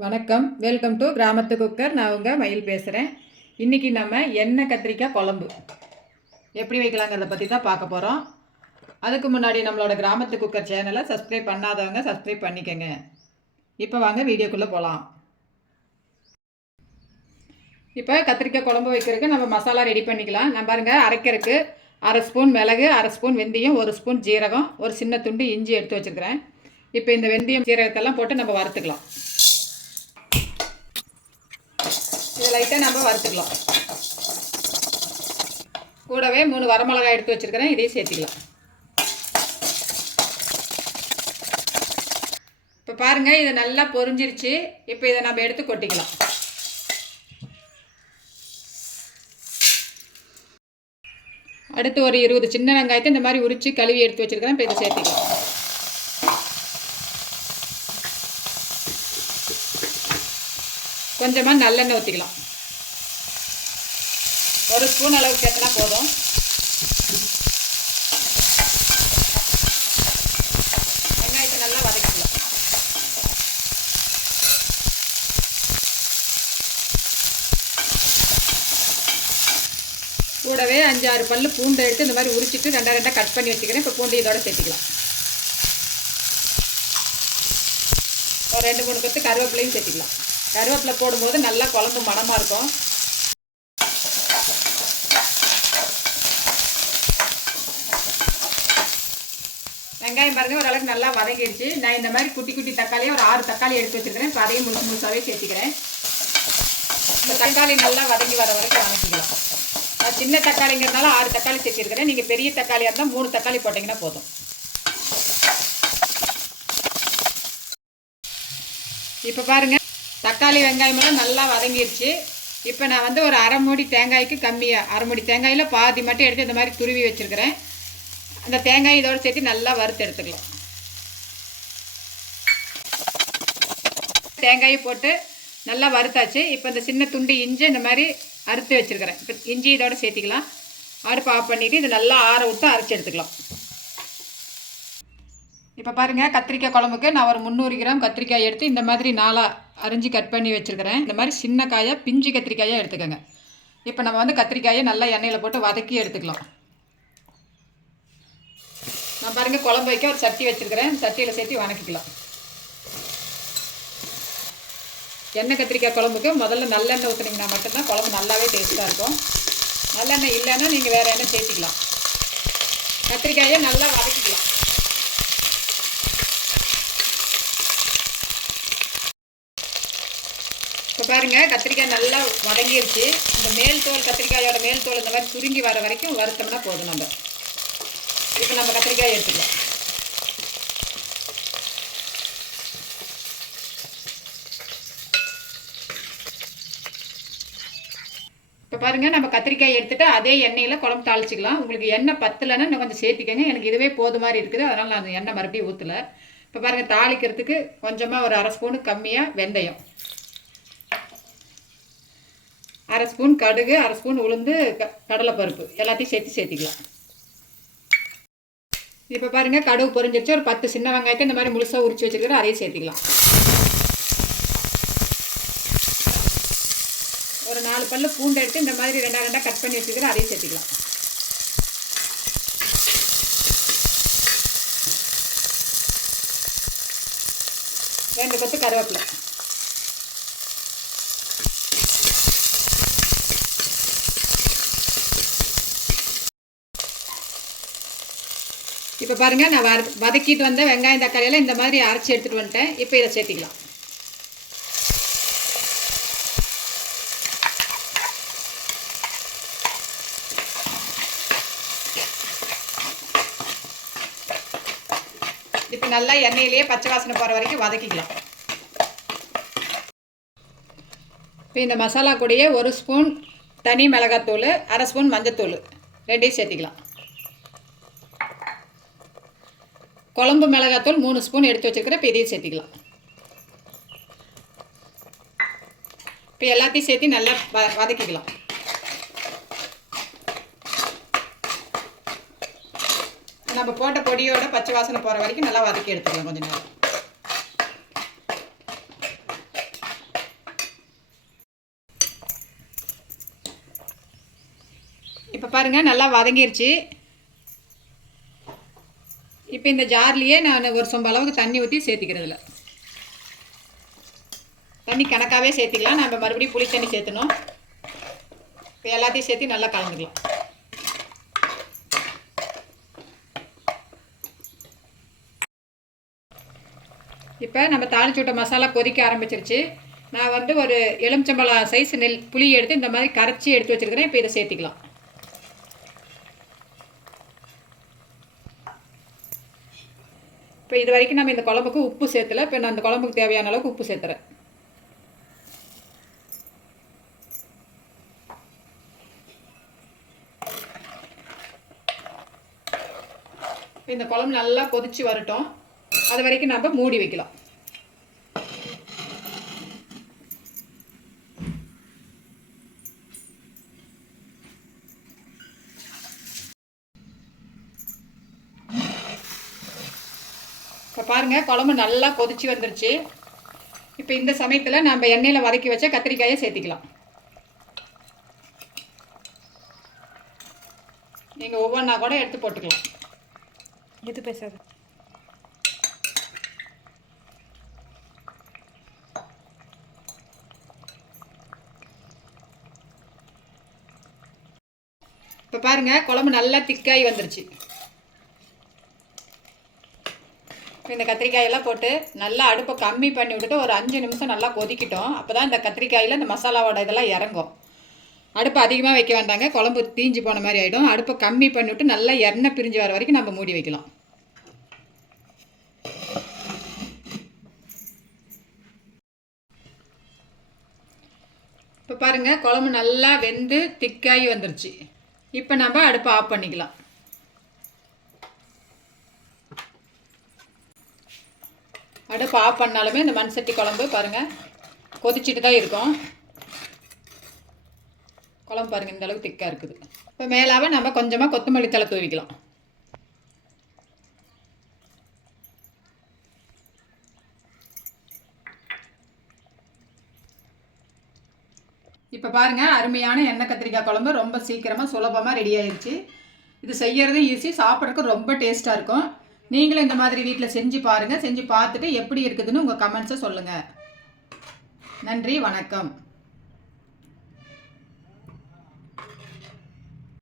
வணக்கம். Welcome to கிராமத்து cooker. நான் உங்கள் மயில் பேசுகிறேன் இன்றைக்கி நம்ம எண்ணெய் கத்திரிக்காய் குழம்பு. எப்படி வைக்கலாங்கிறத பற்றி தான் பார்க்க போகிறோம் அதுக்கு முன்னாடி நம்மளோட கிராமத்து குக்கர் சேனலை சப்ஸ்கிரைப் பண்ணாதவங்க சப்ஸ்கிரைப் பண்ணிக்கோங்க. இப்போ வாங்க வீடியோக்குள்ளே போகலாம் இப்போ கத்திரிக்காய் குழம்பு வைக்கிறதுக்கு நம்ம மசாலா ரெடி பண்ணிக்கலாம். நான் பாருங்கள் அரைக்கிறதுக்கு அரை ஸ்பூன் மிளகு அரை ஸ்பூன் வெந்தயம் ஒரு ஸ்பூன் ஜீரகம் ஒரு சின்ன துண்டு இஞ்சி எடுத்து வச்சுருக்கிறேன். இப்போ இந்த வெந்தயம் ஜீரகத்தெல்லாம் போட்டு நம்ம வறுத்துக்கலாம். இதை லைட்டாக நம்ம வறுத்துக்கலாம். கூடவே மூணு வரமிளகாய் எடுத்து வச்சுருக்கிறேன் இதையும் சேர்த்துக்கலாம். இப்போ பாருங்கள் இது நல்லா பொரிஞ்சிருச்சு. இப்போ இதை நம்ம எடுத்து கொட்டிக்கலாம். அடுத்து ஒரு இருபது சின்ன வெங்காயத்தை இந்த மாதிரி உரித்து கழுவி எடுத்து வச்சுருக்கிறேன். இப்போ இதை சேர்த்துக்கலாம். கொஞ்சமாக நல்லெண்ணெய் ஊற்றிக்கலாம் ஒரு ஸ்பூன் அளவுக்கு சேர்த்தனா போதும். வெங்காயத்தை நல்லா வதக்கிக்கலாம். கூடவே அஞ்சு ஆறு பல்லு பூண்டை எடுத்து இந்த மாதிரி உரிச்சிட்டு ரெண்டா ரெண்டாக கட் பண்ணி வச்சுக்கிறேன். இப்போ பூண்டு இதோட சேர்த்துக்கலாம். ஒரு ரெண்டு மூணு கொத்து கருவேப்பிலையும் சேர்த்துக்கலாம். கருவேப்பிலை போடும்போது நல்லா குழம்பு மணமாக இருக்கும். வெங்காயம் பாருங்கள் ஓரளவுக்கு நல்லா வதங்கிடுச்சு. நான் இந்த மாதிரி குட்டி குட்டி தக்காளியை ஒரு ஆறு தக்காளி எடுத்து வச்சுருக்கிறேன். இப்போ அதையும் முழுசு முழுசாகவே சேர்த்துக்கிறேன். இந்த தக்காளி நல்லா வதங்கி வர வரைக்கும் வதக்கிக்கலாம். நான் சின்ன தக்காளிங்கிறதுனால ஆறு தக்காளி சேர்த்துருக்கிறேன். நீங்கள் பெரிய தக்காளியாக இருந்தால் மூணு தக்காளி போட்டிங்கன்னா போதும். இப்போ பாருங்கள் தக்காளி வெங்காயமெல்லாம் நல்லா வதங்கிருச்சு. இப்போ நான் வந்து ஒரு அரை மூடி தேங்காய்க்கு கம்மியாக அரை மூடி தேங்காயில் பாதி மட்டும் எடுத்து இந்த மாதிரி துருவி வச்சுருக்கிறேன். அந்த தேங்காய் இதோடு சேர்த்து நல்லா வறுத்து எடுத்துக்கலாம். தேங்காயை போட்டு நல்லா வறுத்தாச்சு. இப்போ இந்த சின்ன துண்டு இஞ்சி இந்த மாதிரி அறுத்து வச்சுருக்கிறேன். இப்போ இஞ்சி இதோட சேர்த்திக்கலாம். அடுப்பு ஆஃப் பண்ணிவிட்டு இது நல்லா ஆற விட்டு அரைச்சி எடுத்துக்கலாம். இப்போ பாருங்கள் கத்திரிக்காய் குழம்புக்கு நான் ஒரு முந்நூறு கிராம் கத்திரிக்காய் எடுத்து இந்த மாதிரி நாளாக அரிஞ்சு கட் பண்ணி வச்சுருக்கிறேன். இந்த மாதிரி சின்ன காயாக பிஞ்சு கத்திரிக்காயாக எடுத்துக்கோங்க. இப்போ நம்ம வந்து கத்திரிக்காயை நல்லா எண்ணெயில் போட்டு வதக்கி எடுத்துக்கலாம். நான் பாருங்கள் குழம்பு வைக்க ஒரு சட்டி வச்சுருக்கிறேன். சட்டியில் சேர்த்து வதக்கிக்கலாம் எண்ணெய் கத்திரிக்காய் குழம்புக்கு முதல்ல நல்லெண்ணெய் ஊற்றுனீங்கன்னா மட்டும்தான் குழம்பு நல்லாவே டேஸ்ட்டாக இருக்கும். நல்லெண்ணெய் இல்லைன்னா நீங்கள் வேறு எண்ணெய் சேர்த்திக்கலாம். கத்திரிக்காயை நல்லா வதக்கிக்கலாம். இப்போ பாருங்கள் கத்திரிக்காய் நல்லா வதங்கிருச்சு. இந்த மேல் தோல் கத்திரிக்காயோட மேல் தோல் இந்த மாதிரி சுருங்கி வர வரைக்கும் வறுத்தோம்னா போதும் நம்ம. இப்போ நம்ம கத்திரிக்காய் எடுத்துக்கலாம். இப்போ பாருங்கள் நம்ம கத்திரிக்காய் எடுத்துகிட்டு அதே எண்ணெயில் குழம்பு தாளிச்சிக்கலாம். உங்களுக்கு எண்ணெய் பத்தலைன்னா இன்னும் கொஞ்சம் சேர்த்திக்கங்க. எனக்கு இதுவே போது மாதிரி இருக்குது. அதனால் நான் எண்ணெய் மறுபடியும் ஊற்றலை இப்போ பாருங்கள் தாளிக்கிறதுக்கு கொஞ்சமாக ஒரு அரை ஸ்பூனு கம்மியாக வெந்தயம். அரை ஸ்பூன் கடுகு அரை ஸ்பூன் உளுந்து க கடலைப்பருப்பு. எல்லாத்தையும் சேர்த்து சேர்த்திக்கலாம். இப்போ பாருங்கள் கடுகு பொரிஞ்சிருச்சு. ஒரு பத்து சின்ன வெங்காயத்தை இந்த மாதிரி முழுசாக உரிச்சு வச்சுருக்கிறோம் அதையும் சேர்த்திக்கலாம். ஒரு நாலு பல்லு பூண்டு எடுத்து இந்த மாதிரி ரெண்டா ரெண்டாக கட் பண்ணி வச்சுக்கிறோம் அதையும் சேர்த்திக்கலாம். ரெண்டு கொத்து கருவேப்பிலை. இப்போ பாருங்கள் நான் வதக்கிட்டு வந்த வெங்காயம் தக்காளியெல்லாம் இந்த மாதிரி அரைச்சி எடுத்துகிட்டு வந்துட்டேன். இப்போ இதை சேர்த்திக்கலாம். இப்போ நல்லா எண்ணெயிலேயே பச்சை வாசனை போகிற வரைக்கும் வதக்கிக்கலாம். இப்போ இந்த மசாலா கூடயே ஒரு ஸ்பூன் தனி மிளகாத்தூள் அரை ஸ்பூன் மஞ்சத்தூள். ரெண்டையும் சேர்த்திக்கலாம். குழம்பு மிளகாத்தூள் மூணு ஸ்பூன் எடுத்து வச்சுருக்கிற பெரிய சேர்த்திக்கலாம். இப்போ எல்லாத்தையும் சேர்த்து நல்லா வ வதக்கிக்கலாம். நம்ம போட்ட பொடியோட பச்சை வாசனை போகிற வரைக்கும் நல்லா வதக்கி எடுத்துக்கலாம் கொஞ்சம் நேரம். இப்போ பாருங்கள் நல்லா வதங்கிருச்சு. இப்போ இந்த ஜார்லேயே நான் ஒரு சொம்ப அளவுக்கு தண்ணி ஊற்றி சேர்த்திக்கிறதுல. தண்ணி கணக்காகவே சேர்த்திக்கலாம். நம்ம மறுபடியும் புளி தண்ணி சேர்த்தணும். இப்போ எல்லாத்தையும் சேர்த்து நல்லா கலந்துக்கலாம். இப்போ நம்ம தாளிச்சு விட்ட மசாலா கொதிக்க ஆரம்பிச்சிருச்சு. நான் வந்து ஒரு எலுமிச்சம்பழம் சைஸ் நெல் புளி எடுத்து இந்த மாதிரி கரைச்சி எடுத்து வச்சுருக்கிறேன். இப்போ இதை சேர்த்திக்கலாம். இப்போ இது வரைக்கும் நம்ம இந்த குழம்புக்கு உப்பு சேர்த்துல இப்போ நான் அந்த குழம்புக்கு தேவையான அளவுக்கு உப்பு சேர்த்துறேன். இந்த குழம்பு நல்லா கொதிச்சு வரட்டும். அது வரைக்கும் நம்ம மூடி வைக்கலாம். இப்போ பாருங்கள் குழம்பு நல்லா கொதிச்சு வந்துருச்சு. இப்போ இந்த சமயத்தில் நம்ம எண்ணெயில் வதக்கி வச்ச கத்திரிக்காயை சேர்த்திக்கலாம். நீங்கள் ஒவ்வொன்றா கூட எடுத்து போட்டுக்கலாம். எது பேசாது. இப்போ பாருங்கள் குழம்பு நல்லா திக்காகி வந்துருச்சு இப்போ இந்த கத்திரிக்காயெல்லாம் போட்டு நல்லா அடுப்பை கம்மி பண்ணி விட்டுட்டு ஒரு அஞ்சு நிமிஷம் நல்லா கொதிக்கிட்டோம். அப்போ தான் இந்த கத்திரிக்காயில் இந்த மசாலாவோட இதெல்லாம் இறங்கும். அடுப்பை அதிகமாக வைக்க வேண்டாங்க. குழம்பு தீஞ்சு போன மாதிரி ஆகிடும் அடுப்பை கம்மி பண்ணிவிட்டு நல்லா எண்ணெய் பிரிஞ்சு வர வரைக்கும் நம்ம மூடி வைக்கலாம். இப்போ பாருங்கள் குழம்பு நல்லா வெந்து திக்காகி வந்துருச்சு. இப்போ நம்ம அடுப்பை ஆஃப் பண்ணிக்கலாம். அடுப்பு ஆஃப் பண்ணாலுமே இந்த மண் சட்டி குழம்பு பாருங்கள் கொதிச்சுட்டு தான் இருக்கும். குழம்பு பாருங்கள் இந்த அளவுக்கு திக்காக இருக்குது. இப்போ மேலாவே நம்ம கொஞ்சமாக கொத்தமல்லி தலை தூவிக்கலாம். இப்போ பாருங்கள் அருமையான எண்ணெய் கத்திரிக்காய் குழம்பு ரொம்ப சீக்கிரமாக சுலபமாக ரெடி ஆயிடுச்சு இது செய்யறதும் ஈஸி சாப்பிட்றதுக்கு ரொம்ப டேஸ்ட்டாக இருக்கும். நீங்களும் இந்த மாதிரி வீட்டில் செஞ்சு பாருங்கள் செஞ்சு பார்த்துட்டு எப்படி இருக்குதுன்னு உங்கள் கமெண்ட்ஸை சொல்லுங்கள் நன்றி வணக்கம்.